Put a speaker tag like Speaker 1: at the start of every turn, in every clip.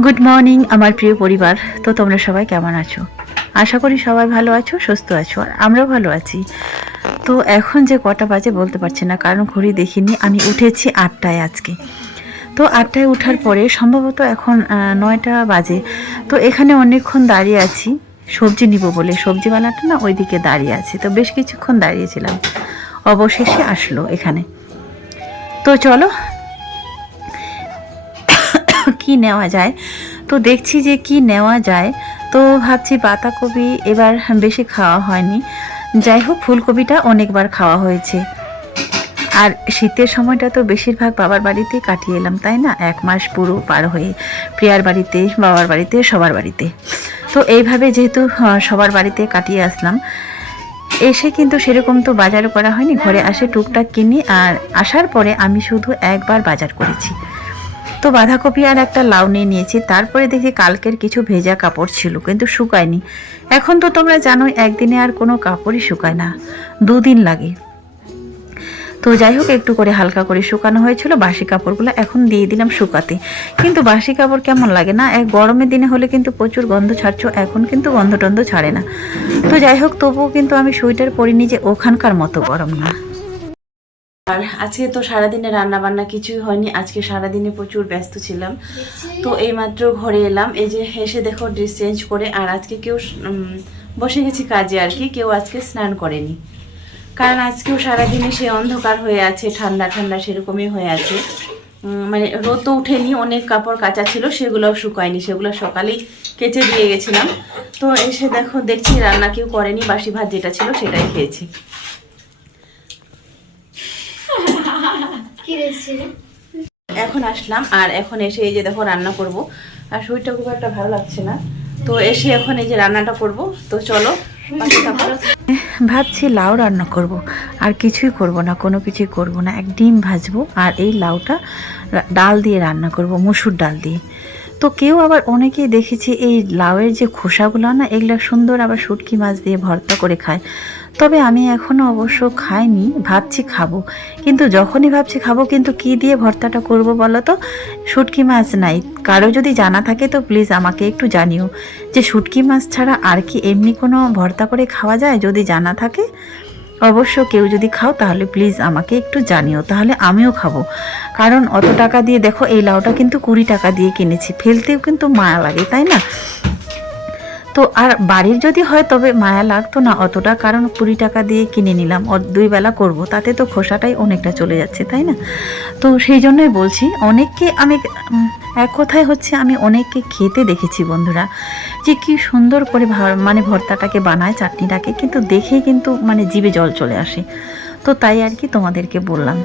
Speaker 1: Good morning আমার প্রিয় পরিবার। তো তোমরা সবাই কেমন আছো? আশা করি সবাই ভালো আছো, সুস্থ আছো, আর আমরাও ভালো আছি। তো এখন যে কটা বাজে বলতে পারছি না, কারণ ঘড়ি দেখিনি, আমি উঠেছি আটটায় আজকে। তো আটটায় ওঠার পরে সম্ভবত এখন নয়টা বাজে। তো এখানে অনেকক্ষণ দাঁড়িয়ে আছি, সবজি নিব বলে। সবজিওয়ালাটা না ওইদিকে দাঁড়িয়ে আছে, তো বেশ কিছুক্ষণ দাঁড়িয়েছিলাম। অবশেষে আসলো এখানে। তো চলো কি নেওয়া যায়? তো দেখছি যে কি নেওয়া যায়। তো ভাবছি পাতাকপি এবার বেশি খাওয়া হয়নি। যাই হোক, ফুলকপিটা অনেকবার খাওয়া হয়েছে। আর শীতের সময়টা তো বেশিরভাগ বাবার বাড়িতেই কাটিয়ে এলাম, তাই না? এক মাস পুরো পার হয়ে প্রিয়ার বাড়িতে, বাবার বাড়িতে, সবার বাড়িতে। তো এইভাবে যেহেতু সবার বাড়িতে কাটিয়ে আসলাম, এসে কিন্তু সেরকম তো বাজার করা হয়নি। ঘরে আসে টুকটাক কিনি, আর আসার পরে আমি শুধু একবার বাজার করেছি। তো বাঁধাকপি আর একটা লাউ নিয়ে নিয়েছি। তারপরে দেখি কালকের কিছু ভেজা কাপড় ছিল, কিন্তু শুকায়নি। এখন তো তোমরা জানো একদিনে আর কোনো কাপড়ই শুকায় না। দুদিন লাগে। তো যাই হোক, একটু করে হালকা করে শুকানো হয়েছিল। বাসি কাপড়গুলো এখন দিয়ে দিলাম শুকাতে। কিন্তু বাসি কাপড় কেমন লাগে না? এক গরমের দিনে হলে কিন্তু প্রচুর গন্ধ ছাড়ছো, এখন কিন্তু গন্ধ টন্ধ ছাড়ে না। তো যাই হোক, তবুও কিন্তু আমি সোয়েটার পরিনি যে ওখানকার মতো গরম না। আর আজকে তো সারাদিনে রান্না বান্না কিছুই হয়নি আজকে সারাদিনে প্রচুর ব্যস্ত ছিলাম। তো এইমাত্র ঘরে এলাম এই যে হেসে দেখো ড্রেস চেঞ্জ করে আর আজকে কেউ বসে গেছি কাজে আর কি কেউ আজকে স্নান করেনি। কারণ আজকেও সারাদিনে সে অন্ধকার হয়ে আছে ঠান্ডা ঠান্ডা সেরকমই হয়ে আছে। মানে রোদ তো উঠেনি অনেক কাপড় কাচা ছিল সেগুলোও শুকায়নি সেগুলো সকালেই কেচে দিয়ে গেছিলাম। তো এসে দেখো দেখছি রান্না কেউ করেনি বাসি ভাত যেটা ছিল সেটাই খেয়েছি
Speaker 2: কি রেসিপি
Speaker 1: এখন আসলাম আর এখন এসে এই যে দেখো রান্না করব। আর শরীরটা খুব একটা ভালো লাগছে না। তো এসে এখন এই যে রান্নাটা করব। তো চলো ভাবছি লাউ রান্না করব। আর কিছুই করব না কোনো কিছুই করব না। এক ডিম ভাজবো আর এই লাউটা ডাল দিয়ে রান্না করব মুসুর ডাল দিয়ে। তো কেউ আবার অনেকেই দেখেছি এই লাউয়ের যে খোসাগুলো না, এগুলো সুন্দর আবার শুটকি মাছ দিয়ে ভর্তা করে খায়। তবে আমি এখনও অবশ্য খাইনি, ভাবছি খাব। কিন্তু যখনই ভাবছি খাব, কিন্তু কি দিয়ে ভর্তাটা করব বলো তো? শুটকি মাছ নাই। কারও যদি জানা থাকে তো প্লিজ আমাকে একটু জানিও। যে শুটকি মাছ ছাড়া আর কি এমনি কোনো ভর্তা করে খাওয়া যায়? যদি জানা থাকে অবশ্য কেউ যদি খাও, তাহলে প্লিজ আমাকে একটু জানিও। তাহলে আমিও খাব। কারণ অত টাকা দিয়ে দেখো, এই লাউটা কিন্তু কুড়ি টাকা দিয়ে কিনেছি। ফেলতেও কিন্তু মায়া লাগে, তাই না? তো আর বাড়ির যদি হয় তবে মায়া লাগতো না অতটা, কারণ কুড়ি টাকা দিয়ে কিনে নিলাম। দুই বেলা করব, তাতে তো খোসাটাই অনেকটা চলে যাচ্ছে, তাই না? তো সেই জন্যই বলছি, অনেককে আমি এক কথায় হচ্ছে আমি অনেককে খেতে দেখেছি বন্ধুরা, যে কি সুন্দর করে মানে ভর্তাটাকে বানায়, চাটনিটাকে, কিন্তু দেখেই কিন্তু মানে জিভে জল চলে আসে। তো তাই আর কি তোমাদেরকে বললাম।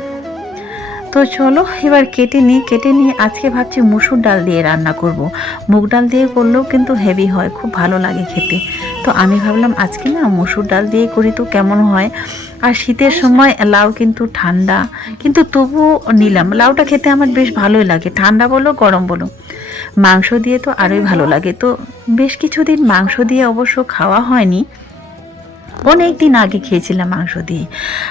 Speaker 1: তো চলো এবার কেটে নিই, কেটে নিয়ে আজকে ভাবছি মুসুর ডাল দিয়ে রান্না করব। মুগ ডাল দিয়ে করলেও কিন্তু হেভি হয়, খুব ভালো লাগে খেতে। তো আমি ভাবলাম আজকে না মুসুর ডাল দিয়ে করি তো কেমন হয়। আর শীতের সময় লাউ কিন্তু ঠান্ডা, কিন্তু তবুও নিলাম। লাউটা খেতে আমার বেশ ভালোই লাগে, ঠান্ডা বলো, গরম বলো। মাংস দিয়ে তো আরোই ভালো লাগে। তো বেশ কিছুদিন মাংস দিয়ে অবশ্য খাওয়া হয়নি। অনেক দিন আগে খেয়েছিলাম মাংস দিয়ে।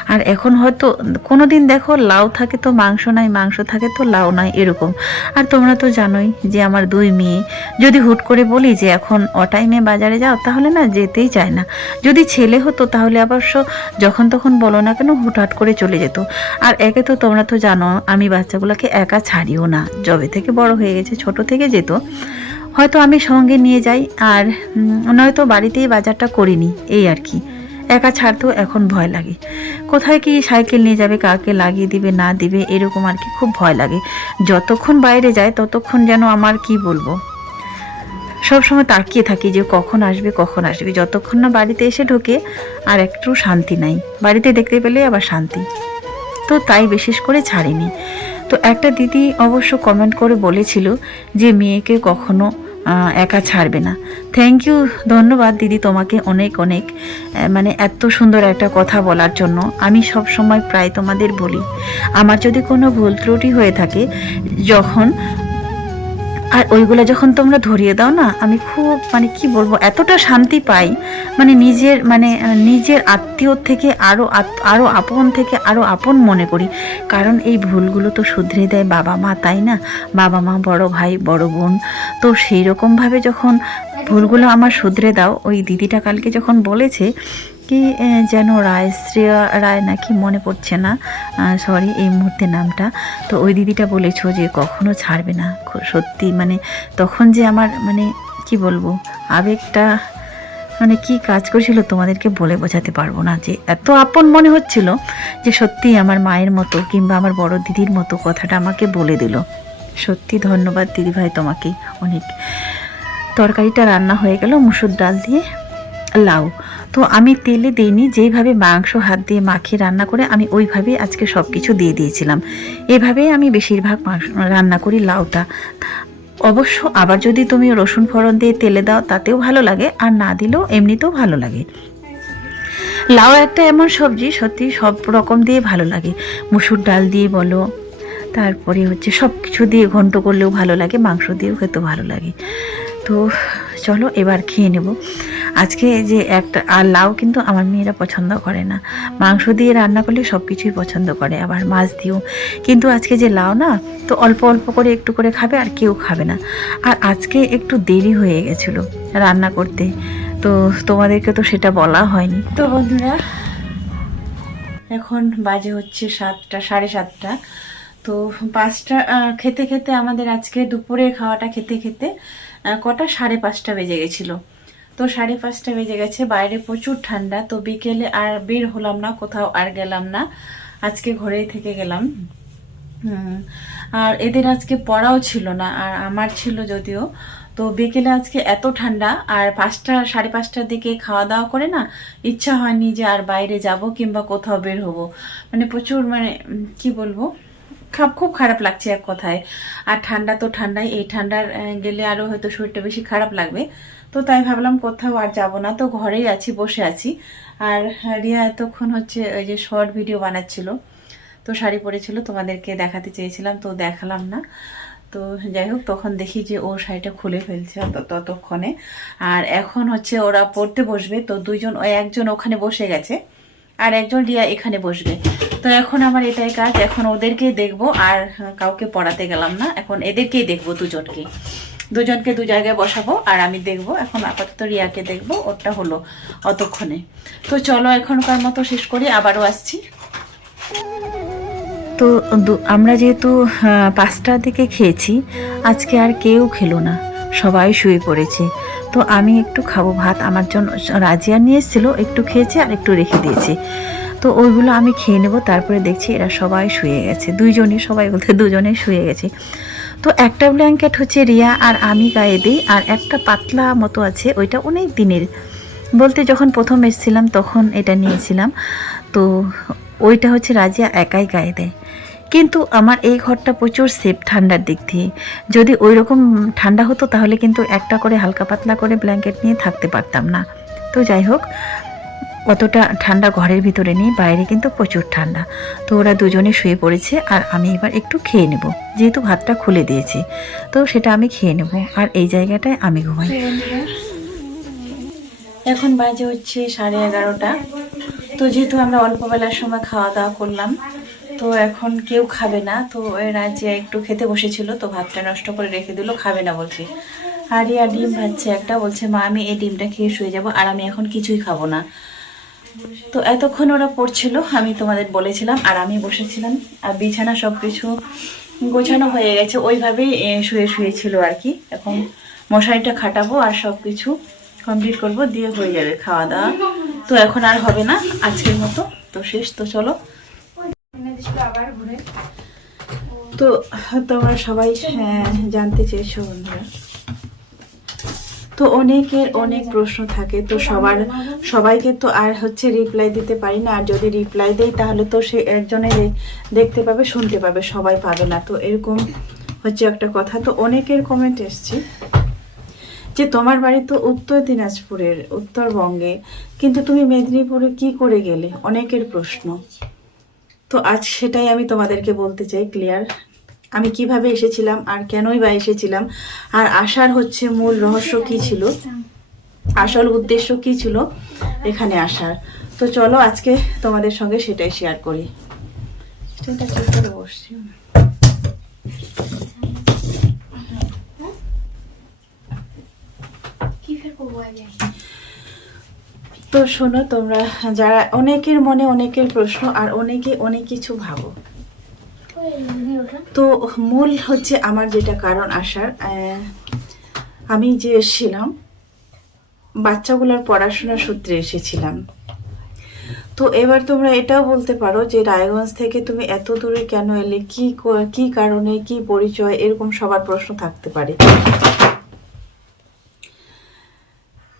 Speaker 1: আর এখন হয়তো কোনো দিন দেখো লাউ থাকে তো মাংস নাই, মাংস থাকে তো লাউ নাই এরকম। আর তোমরা তো জানোই যে আমার দুই মেয়ে। যদি হুট করে বলি যে এখন অটাইমে বাজারে যাও, তাহলে না যেতেই চায় না। যদি ছেলে হতো তাহলে অবশ্য যখন তখন বলো না কেন হুটহাট করে চলে যেত। আর একে তো তোমরা তো জানো আমি বাচ্চাগুলোকে একা ছাড়িও না। জবে থেকে বড় হয়ে গেছে, ছোট থেকে যেত। হয়তো আমি সঙ্গে নিয়ে যাই আর নয়তো বাড়িতেই বাজারটা করিনি, এই আর কি। একা ছাড়তেও এখন ভয় লাগে। কোথায় কি সাইকেল নিয়ে যাবে, কাকে লাগিয়ে দিবে, না দিবে, এরকম আর কি খুব ভয় লাগে। যতক্ষণ বাইরে যায়, ততক্ষণ যেন আমার কি বলব? সব সময় তাকিয়ে থাকি যে কখন আসবে কখন আসবে। যতক্ষণ না বাড়িতে এসে ঢোকে, আর একটু শান্তি নাই। বাড়িতে দেখতে পেলে আবার শান্তি। তো তাই বিশেষ করে ছাড়িনি। তো একটা দিদি অবশ্য কমেন্ট করে বলেছিল যে মেয়েকে কখনো একা ছাড়বে না। থ্যাংক ইউ ধন্যবাদ দিদি তোমাকে অনেক অনেক। মানে এত সুন্দর একটা কথা বলার জন্য। আমি সব সময় প্রায় তোমাদের বলি। আমার যদি কোনো ভুল ত্রুটি হয়ে থাকে, যখন আর ওইগুলো যখন তোমরা ধরিয়ে দাও না, আমি খুব মানে কি বলব, এতটা শান্তি পাই। মানে নিজের মানে নিজের আত্মীয় থেকে আরও আরও আপন থেকে আরও আপন মনে করি। কারণ এই ভুলগুলো তো শুধরে দেয় বাবা মা, তাই না? বাবা মা বড় ভাই, বড় বোন। তো সেই রকমভাবে যখন ভুলগুলো আমার শুধরে দাও, ওই দিদিটা কালকে যখন বলেছে কি যেন রায় শ্রেয়া রায় নাকি মনে পড়ছে না? সরি এই মুহূর্তে নামটা। তো ওই দিদিটা বলেছ যে কখনো ছাড়বে না। সত্যি মানে তখন যে আমার মানে কি বলব, আবেগটা মানে কি কাজ করছিল তোমাদেরকে বলে বোঝাতে পারব না যে এত আপন মনে হচ্ছিল যে সত্যি আমার মায়ের মতো কিংবা আমার বড় দিদির মতো কথাটা আমাকে বলে দিল। সত্যি ধন্যবাদ দিদিভাই তোমাকে অনেক। তরকারিটা রান্না হয়ে গেল, মুসুর ডাল দিয়ে লাউ। তো আমি তেলে দিইনি, যেইভাবে মাংস হাত দিয়ে মাখিয়ে রান্না করে আমি ওইভাবেই আজকে সব কিছু দিয়ে দিয়েছিলাম। এভাবেই আমি বেশিরভাগ মাংস রান্না করি লাউটা। অবশ্য আবার যদি তুমি রসুন ফোড়ন দিয়ে তেলে দাও, তাতেও ভালো লাগে, আর না দিলেও এমনিতেও ভালো লাগে। লাউ একটা এমন সবজি, সত্যি সব রকম দিয়ে ভালো লাগে। মুসুর ডাল দিয়ে বলো, তারপরে হচ্ছে সব কিছু দিয়ে ঘন্ট করলেও ভালো লাগে, মাংস দিয়েও খেতে ভালো লাগে। তো চলো এবার খেয়ে নেব। আজকে যে একটা, আর লাউ কিন্তু আমার মেয়েরা পছন্দ করে না। মাংস দিয়ে রান্না করলে সব কিছুই পছন্দ করে, আবার মাছ দিয়েও। কিন্তু আজকে যে লাউ না, তো অল্প অল্প করে একটু করে খাবে আর কেউ খাবে না। আর আজকে একটু দেরি হয়ে গেছিল রান্না করতে, তো তোমাদেরকে তো সেটা বলা হয়নি। তো বন্ধুরা, এখন বাজে হচ্ছে সাতটা, সাড়ে সাতটা। তো পাঁচটা খেতে খেতে আমাদের আজকে দুপুরে খাওয়াটা খেতে খেতে কটা? সাড়ে পাঁচটা বেজে গেছিল। তো সাড়ে পাঁচটা বেজে গেছে, বাইরে প্রচুর ঠান্ডা, তো বিকেলে আর বের হলাম না, কোথাও আর গেলাম না। আজকে ঘরেই থেকে গেলাম। আর এদের আজকে পড়াও ছিল না, আর আমার ছিল যদিও। তো বিকেলে আজকে এত ঠান্ডা, আর পাঁচটা, সাড়ে পাঁচটার দিকে খাওয়া দাওয়া করে না, ইচ্ছা হয়নি যে আর বাইরে যাব কিংবা কোথাও বের হব। মানে প্রচুর মানে কি বলব? খুব খারাপ লাগছে এক কথায়। আর ঠান্ডা তো ঠান্ডাই, এই ঠান্ডার গেলে আরও হয়তো শরীরটা বেশি খারাপ লাগবে। তো তাই ভাবলাম কোথাও আর যাব না, তো ঘরেই আছি, বসে আছি। আর রিয়া এতক্ষণ হচ্ছে ওই যে শর্ট ভিডিও বানাচ্ছিল। তো শাড়ি পরেছিল, তোমাদেরকে দেখাতে চেয়েছিলাম, তো দেখালাম না। তো যাই হোক, তখন দেখি যে ও শাড়িটা খুলে ফেলছে ততক্ষণে। আর এখন হচ্ছে ওরা পড়তে বসবে, তো দুইজন একজন ওখানে বসে গেছে। আর একজন রিয়া এখানে বসবে। তো এখন আমার এটাই কাজ, এখন ওদেরকেই দেখব, আর কাউকে পড়াতে গেলাম না, এখন এদেরকেই দেখব দুজনকে। দুজনকে দু জায়গায় বসাবো, আর আমি দেখব, এখন আপাতত রিয়াকে দেখব ওটা হলো অতক্ষণে। তো চলো এখনকার মতো শেষ করি, আবারও আসছি। তো আমরা যেহেতু পাঁচটার দিকে খেয়েছি, আজকে আর কেউ খেলো না, সবাই শুয়ে পড়েছে। তো আমি একটু খাব ভাত। আমার জন্য রাজিয়া নিয়ে এসেছিল, একটু খেয়েছে আর একটু রেখে দিয়েছে। তো ওইগুলো আমি খেয়ে নেব, তারপরে দেখছি এরা সবাই শুয়ে গেছে। দুইজনই, সবাই বলতে দুজনে শুয়ে গেছে। তো একটা ব্ল্যাঙ্কেট হচ্ছে রিয়া আর আমি গায়ে দিই, আর একটা পাতলা মতো আছে, ওইটা অনেক দিনের। বলতে যখন প্রথম এসেছিলাম, তখন এটা নিয়েছিলাম। তো ওইটা হচ্ছে রাজিয়া একাই গায়ে দেয়। কিন্তু আমার এই ঘরটা প্রচুর সেফ ঠান্ডার দিক দিয়ে। যদি ওই রকম ঠান্ডা হতো তাহলে কিন্তু একটা করে হালকা পাতলা করে ব্ল্যাঙ্কেট নিয়ে থাকতে পারতাম না। তো যাই হোক, অতটা ঠান্ডা ঘরের ভিতরে নেই, বাইরে কিন্তু প্রচুর ঠান্ডা। তো ওরা দুজনে শুয়ে পড়েছে আর আমি এবার একটু খেয়ে নেব, যেহেতু ভাতটা খুলে দিয়েছি। তো সেটা আমি খেয়ে নেব আর এই জায়গাটায় আমি ঘুমাই। এখন বাজে হচ্ছে সাড়ে এগারোটা। তো যেহেতু আমরা অল্প বেলার সময় খাওয়া দাওয়া করলাম তো এখন কেউ খাবে না। তো ওই রাজিয়া একটু খেতে বসেছিল, তো ভাতটা নষ্ট করে রেখে দিল, খাবে না বলছে। আর ইয়া ডিম ভাজছে একটা, বলছে, মা, আমি এই ডিমটা খেয়ে শুয়ে যাব, আর আমি এখন কিছুই খাব না। তো এতক্ষণ ওরা পড়ছিল, আমি তোমাদের বলেছিলাম, আর আমি বসেছিলাম, আর বিছানা সব কিছু গোছানো হয়ে গেছে, ওইভাবেই শুয়ে শুয়েছিল আর কি। এখন মশারিটা খাটাবো, আর সব কিছু কমপ্লিট করব, দিয়ে হয়ে যাবে খাওয়া দাওয়া। তো এখন আর হবে না, আজকের মতো। তো শেষ, তো চলো। তো তোমরা সবাই হ্যাঁ, জানতে চেয়েছো বন্ধুরা। তো অনেকের অনেক প্রশ্ন থাকে তো সবার সবাইকে তো আর হচ্ছে রিপ্লাই দিতে পারি না। আর যদি রিপ্লাই দেই তাহলে তো সে একজনে দেখতে পাবে শুনতে পাবে সবাই পাবে না। তো এরকম হচ্ছে একটা কথা। তো অনেকের কমেন্ট এসছে যে তোমার বাড়ি তো উত্তর দিনাজপুরের উত্তরবঙ্গে কিন্তু তুমি মেদিনীপুরে কি করে গেলে? অনেকের প্রশ্ন। তো আজ সেটাই আমি তোমাদেরকে বলতে চাই ক্লিয়ার আমি কীভাবে এসেছিলাম আর কেনই বা এসেছিলাম? আর আসার হচ্ছে মূল রহস্য কি ছিল? আসল উদ্দেশ্য কি ছিল? এখানে আসার। তো চলো আজকে তোমাদের সঙ্গে সেটাই শেয়ার করি। এটা কি করে বসছি?
Speaker 2: কি ফের
Speaker 1: তো শোনো, তোমরা যারা অনেকের মনে অনেকের প্রশ্ন আর অনেকে অনেক কিছু ভাবো। তো মূল হচ্ছে আমার যেটা কারণ আসার আমি যে এসেছিলাম, বাচ্চাগুলোর পড়াশোনার সূত্রে এসেছিলাম। তো এবার তোমরা এটাও বলতে পারো যে রায়গঞ্জ থেকে তুমি এত দূরে কেন এলে কি কি কারণে, কি পরিচয়, এরকম সবার প্রশ্ন থাকতে পারে।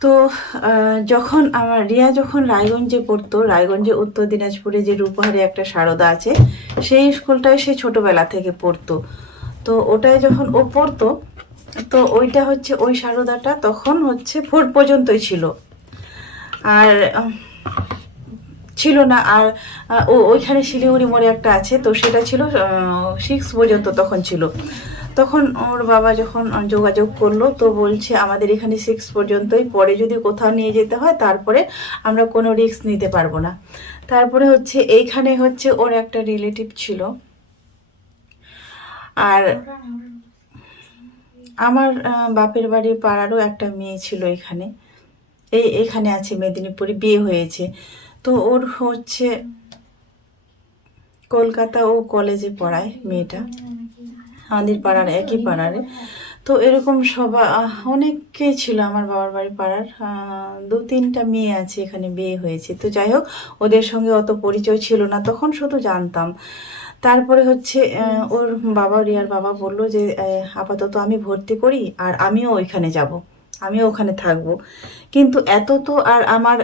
Speaker 1: তো যখন আমার, রিয়া যখন রায়গঞ্জে পড়তো, রায়গঞ্জে উত্তর দিনাজপুরে যে রূপহারে একটা সারদা আছে, সেই স্কুলটায় সে ছোটবেলা থেকে পড়তো। তো ওটায় যখন ও পড়তো, তো ওইটা হচ্ছে ওই সারদাটা তখন হচ্ছে ফোর পর্যন্তই ছিল। আর ছিল না। আর ও, ওইখানে শিলিগুড়ি মোড়ে একটা আছে, তো সেটা ছিল সিক্স পর্যন্ত তখন ছিল। তখন ওর বাবা যখন যোগাযোগ করল, তো বলছে আমাদের এখানে সিক্স পর্যন্তই, পরে যদি কোথাও নিয়ে যেতে হয়, তারপরে আমরা কোনো রিস্ক নিতে পারব না। তারপরে হচ্ছে, এইখানে হচ্ছে ওর একটা রিলেটিভ ছিল। আর আমার বাপের বাড়ির পাড়ারও একটা মেয়ে ছিল এখানে। এই, এখানে আছে মেদিনীপুরে, বিয়ে হয়েছে। তো ওর হচ্ছে কলকাতা ও কলেজে পড়ায় মেয়েটা। আমাদের পাড়ার, একই পাড়ারে। তো এরকম সবা অনেকে অনেকেই ছিল আমার বাবার বাড়ি পাড়ার। দু তিনটা মেয়ে আছে, এখানে বিয়ে হয়েছে। তো যাই হোক, ওদের সঙ্গে অত পরিচয় ছিল না, তখন শুধু জানতাম। তারপরে হচ্ছে ওর বাবা, রিয়ার বাবা বলল যে আপাতত আমি ভর্তি করি আর আমিও ওইখানে যাব। আমিও ওখানে থাকব। কিন্তু এত তো আর আমার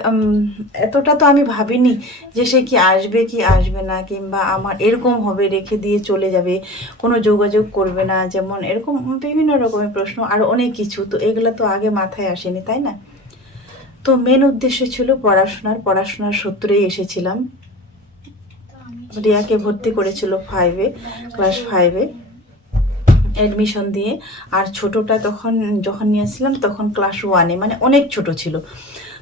Speaker 1: এতটা তো আমি ভাবিনি যে সে কি আসবে কি আসবে না কিংবা আমার এরকম হবে রেখে দিয়ে চলে যাবে কোনো যোগাযোগ করবে না যেমন এরকম বিভিন্ন রকমের প্রশ্ন আর অনেক কিছু। তো এগুলো তো আগে মাথায় আসেনি তাই না? তো মেন উদ্দেশ্য ছিল পড়াশোনার পড়াশোনার সূত্রেই এসেছিলাম। রিয়াকে ভর্তি করেছিল ফাইভে ক্লাস ফাইভে অ্যাডমিশন দিয়ে। আর ছোটটা তখন, যখন নিয়েছিলাম তখন ক্লাস ওয়ানে মানে অনেক ছোট ছিল।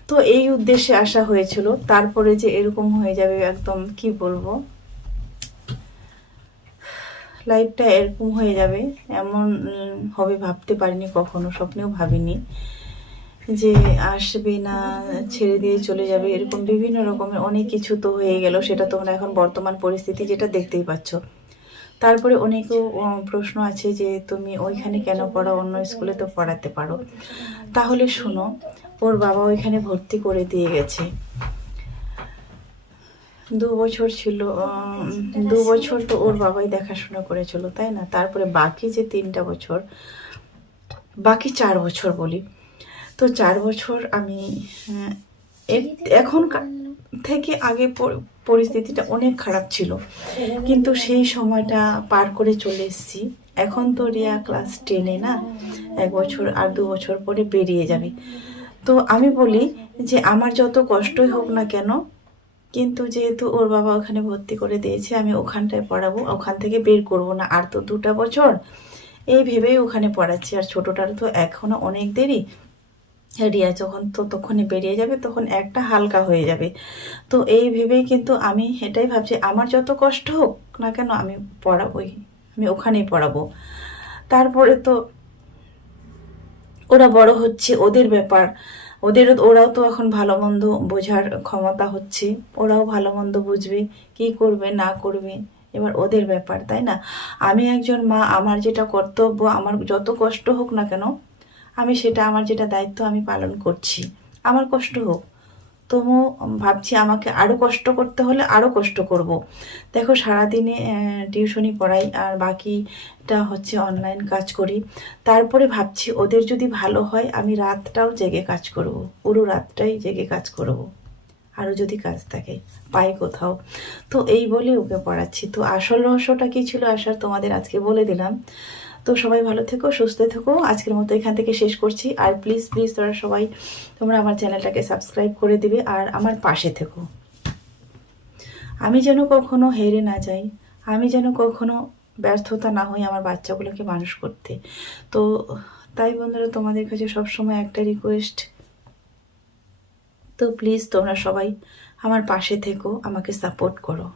Speaker 1: তো এই উদ্দেশ্যে আসা হয়েছিল। তারপরে যে এরকম হয়ে যাবে একদম, কি বলব? লাইফটা এরকম হয়ে যাবে, এমন হবে ভাবতে পারিনি কখনো, স্বপ্নেও ভাবিনি যে আসবে না, ছেড়ে দিয়ে চলে যাবে, এরকম বিভিন্ন রকমের অনেক কিছু তো হয়ে গেল। সেটা তোমরা এখন বর্তমান পরিস্থিতি যেটা দেখতেই পাচ্ছ। তারপরে অনেকেও প্রশ্ন আছে যে তুমি ওইখানে কেন পড়ো অন্য স্কুলে তো পড়াতে পারো। তাহলে শোনো, ওর বাবা ওইখানে ভর্তি করে দিয়ে গেছে। দু বছর ছিল দু বছর তো ওর বাবাই দেখাশোনা করেছিল, তাই না? তারপরে বাকি যে তিনটা বছর, বাকি চার বছর বলি, তো চার বছর আমি এখন থেকে আগে পরিস্থিতিটা অনেক খারাপ ছিল। কিন্তু সেই সময়টা পার করে চলে এসেছি। এখন তো রিয়া ক্লাস টেনে না? এক বছর আর দু বছর পরে বেরিয়ে যাবে। তো আমি বলি যে আমার যত কষ্টই হোক না কেন, কিন্তু যেহেতু ওর বাবা ওখানে ভর্তি করে দিয়েছে, আমি ওখানটায় পড়াবো, ওখান থেকে বের করব না। আর তো দুটা বছর এই ভেবেই ওখানে পড়াচ্ছি। আর ছোটোটার তো এখনও অনেক দেরি। রিয়া যখন তো তখনই বেরিয়ে যাবে, তখন একটা হালকা হয়ে যাবে। তো এই ভেবেই কিন্তু আমি এটাই ভাবছি, আমার যত কষ্ট হোক না কেন আমি পড়াবোই, আমি ওখানেই পড়াবো। তারপরে তো ওরা বড় হচ্ছে, ওদের ব্যাপার। ওদের, ওরাও তো এখন ভালো মন্দ বোঝার ক্ষমতা হচ্ছে, ওরাও ভালো মন্দ বুঝবে, কি করবে, না করবে, এবার ওদের ব্যাপার, তাই না? আমি একজন মা, আমার যেটা কর্তব্য, আমার যত কষ্ট হোক না কেন আমি সেটা, আমার যেটা দায়িত্ব আমি পালন করছি আমার কষ্ট হোক তবু ভাবছি আমাকে আরও কষ্ট করতে হলে আরও কষ্ট করব। দেখো, সারাদিনে টিউশনি পড়াই, আর বাকিটা হচ্ছে অনলাইন কাজ করি তারপরে ভাবছি ওদের যদি ভালো হয়, আমি রাতটাও জেগে কাজ করব। পুরো রাতটাই জেগে কাজ করব। আরও যদি কাজ থাকে, পাই কোথাও তো এই বলে ওকে পড়াচ্ছি তো আসল রহস্যটা কী ছিল, আসার তোমাদের আজকে বলে দিলাম তো সবাই ভালো থেকো, সুস্থ থেকো। আজকের মতো এখান থেকে শেষ করছি। আর প্লিজ প্লিজ তোরা সবাই, তোমরা আমার চ্যানেলটাকে সাবস্ক্রাইব করে দিবে আর আমার পাশে থেকো। আমি যেন কখনো হেরে না যাই, আমি যেন কখনো ব্যর্থতা না হই আমার বাচ্চাগুলোকে মানুষ করতে। তো তাই বন্ধুরা, তোমাদের কাছে সবসময় একটা রিকোয়েস্ট তো প্লিজ তোমরা সবাই আমার পাশে থেকো, আমাকে সাপোর্ট করো।